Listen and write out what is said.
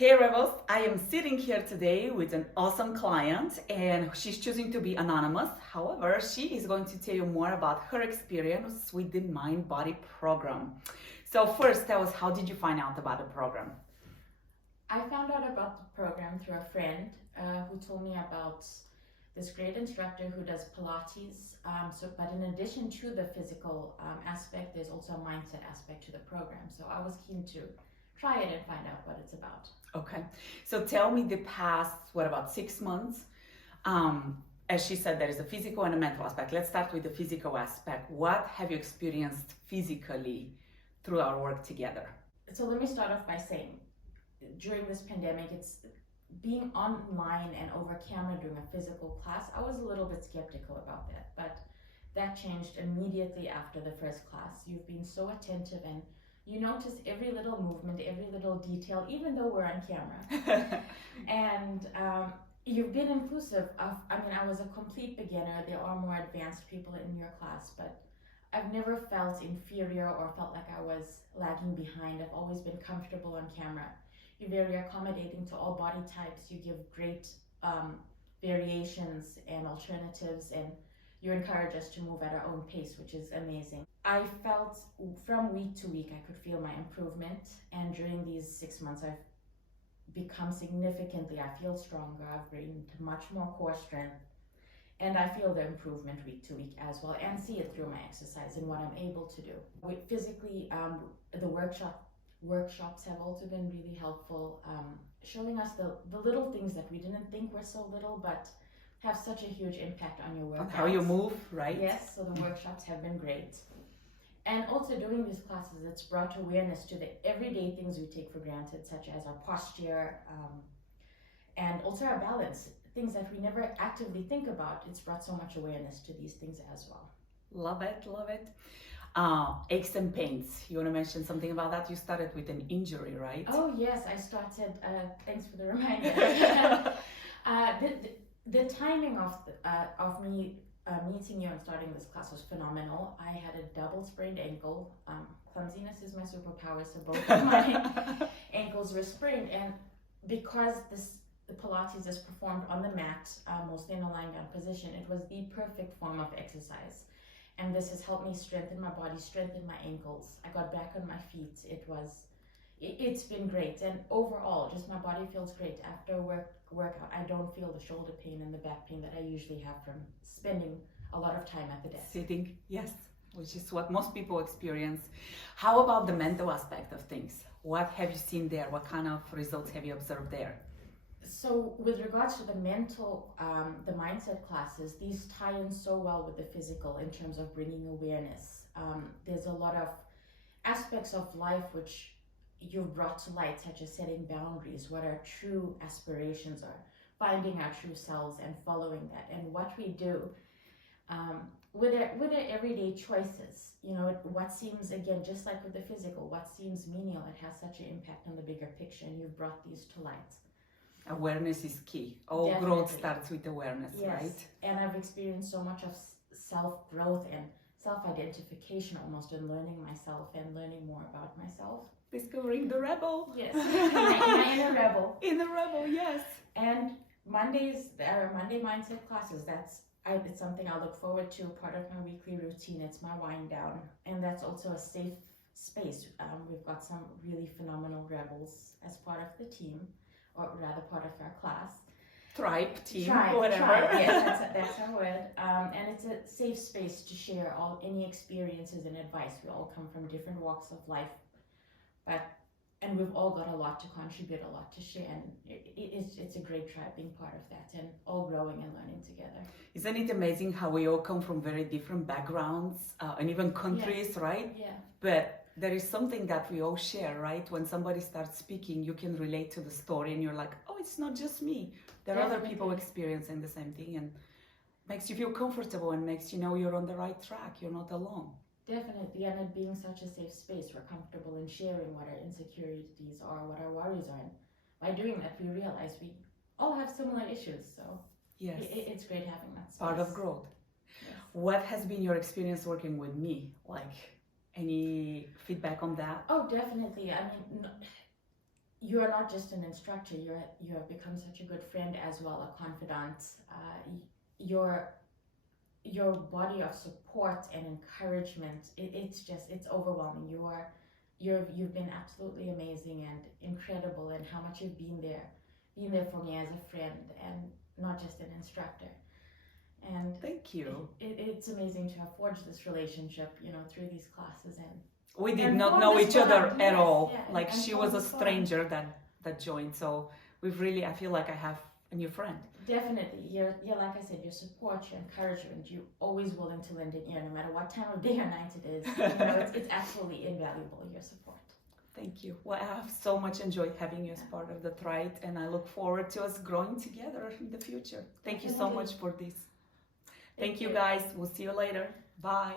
Hey Rebels, I am sitting here today with an awesome client and she's choosing to be anonymous. However, she is going to tell you more about her experience with the Mind-Body Program. So first, tell us, how did you find out about the program? I found out about the program through a friend who told me about this great instructor who does Pilates. But in addition to the physical aspect, there's also a mindset aspect to the program. So I was keen to try it and find out what it's about. Okay, so tell me the past, about 6 months? As she said, there is a physical and a mental aspect. Let's start with the physical aspect. What have you experienced physically through our work together? So let me start off by saying, during this pandemic, it's being online and over camera doing a physical class. I was a little bit skeptical about that, but that changed immediately after the first class. You've been so attentive and you notice every little movement, every little detail, even though we're on camera. And you've been inclusive of, I was a complete beginner. There are more advanced people in your class, but I've never felt inferior or felt like I was lagging behind. I've always been comfortable on camera. You're very accommodating to all body types. You give great variations and alternatives, and you encourage us to move at our own pace, which is amazing. I felt from week to week, I could feel my improvement. And during these 6 months, I've become significantly, I feel stronger. I've gained much more core strength. And I feel the improvement week to week as well, and see it through my exercise and what I'm able to do. Physically, the workshops have also been really helpful, showing us the little things that we didn't think were so little, but have such a huge impact on your work. On how you move, right? Yes, so the workshops have been great. And also doing these classes, it's brought awareness to the everyday things we take for granted, such as our posture, and also our balance, things that we never actively think about. It's brought so much awareness to these things as well. Love it, love it. Aches and pains. You want to mention something about that? You started with an injury, right? Oh yes, I started. Thanks for the reminder. The timing of me meeting you and starting this class was phenomenal. I had a double sprained ankle. Clumsiness is my superpower, so both of my ankles were sprained, and because the Pilates is performed on the mat, mostly in a lying down position, it was the perfect form of exercise. And this has helped me strengthen my body, strengthen my ankles. I got back on my feet. It's been great. And overall, just my body feels great. After a workout, I don't feel the shoulder pain and the back pain that I usually have from spending a lot of time at the desk. Sitting, yes, which is what most people experience. How about the mental aspect of things? What have you seen there? What kind of results have you observed there? So with regards to the mental, the mindset classes, these tie in so well with the physical in terms of bringing awareness. There's a lot of aspects of life which you've brought to light, such as setting boundaries, what our true aspirations are, finding our true selves and following that, and what we do with our everyday choices. What seems, again, just like with the physical, what seems menial, it has such an impact on the bigger picture, and you've brought these to light. Awareness is key. All Definitely. growth starts with awareness, yes. Right? And I've experienced so much of self-growth and self-identification almost, in learning myself and learning more about myself. Discovering the rebel. Yes, my inner rebel. Inner rebel, yes. And Mondays, there are Monday mindset classes. It's something I look forward to, part of my weekly routine. It's my wind down, and that's also a safe space. We've got some really phenomenal rebels as part of the team, or rather part of our class. Tribe, team, whatever. Yes, that's our word. And it's a safe space to share any experiences and advice. We all come from different walks of life, and we've all got a lot to contribute, a lot to share, and it's a great tribe being part of that, and all growing and learning together. Isn't it amazing how we all come from very different backgrounds and even countries, right? Yeah. But there is something that we all share, right? When somebody starts speaking, you can relate to the story and you're like, oh, it's not just me. There are other people experiencing the same thing, and makes you feel comfortable and makes you know you're on the right track. You're not alone. Definitely, and it being such a safe space, we're comfortable in sharing what our insecurities are, what our worries are. And by doing that, we realize we all have similar issues. So yes, it's great having that space. Part of growth. Yes. What has been your experience working with me? Like, any feedback on that? Oh, definitely. you are not just an instructor. You have become such a good friend as well, a confidant. Your body of support and encouragement, it's overwhelming. You've been absolutely amazing and incredible, and how much you've been there for me as a friend and not just an instructor. And Thank you. It's amazing to have forged this relationship, through these classes. And We did and not for know this each other bond, at yes, all. yeah, Like and she for was a this bond. stranger that joined. So I feel like I have a new friend. Definitely, you're like I said, your support, your encouragement, you're always willing to lend an ear, no matter what time of day or night it is. It's absolutely invaluable, your support. Thank you. Well, I have so much enjoyed having you as part of the Thrive, and I look forward to us growing together in the future. Thank you so Definitely. much for this. Thank you guys. We'll see you later. Bye.